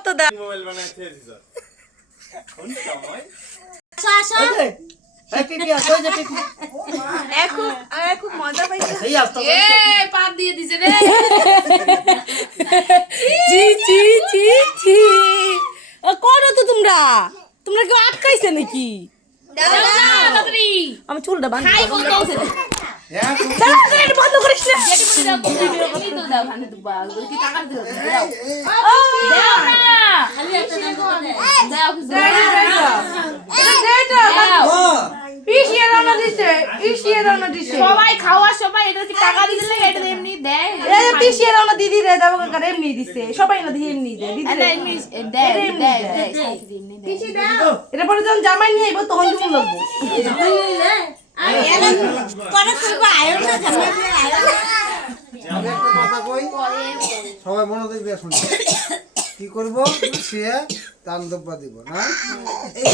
কত দাম মোবাইল বানায় খেয়ে দিছ কোন সময় এখন মজা পাইছে পাত দিয়ে দিছে রে জি জি জি জি করো তো তোমরা কেউ আটকাইছে নাকি আমি চুলটা বাঁধি বন্ধ করিস সবাই খাওয়া সবাই এটা কি টাকা দিলে এটা এমনি দেয় পিছিয়ে রাও না দিদি রে দাও কাকা এমনি দিছে সবাই না দিয়ে এমনি দেয় দিদি এটা এমনি দেয় দেয় এটা পরে যখন জামাই নিয়ে আইবো তখন তুমি লাগবো সবাই মনোযোগ দিয়ে শুনবে কি করবো সে তাল দব্বা দিব না এই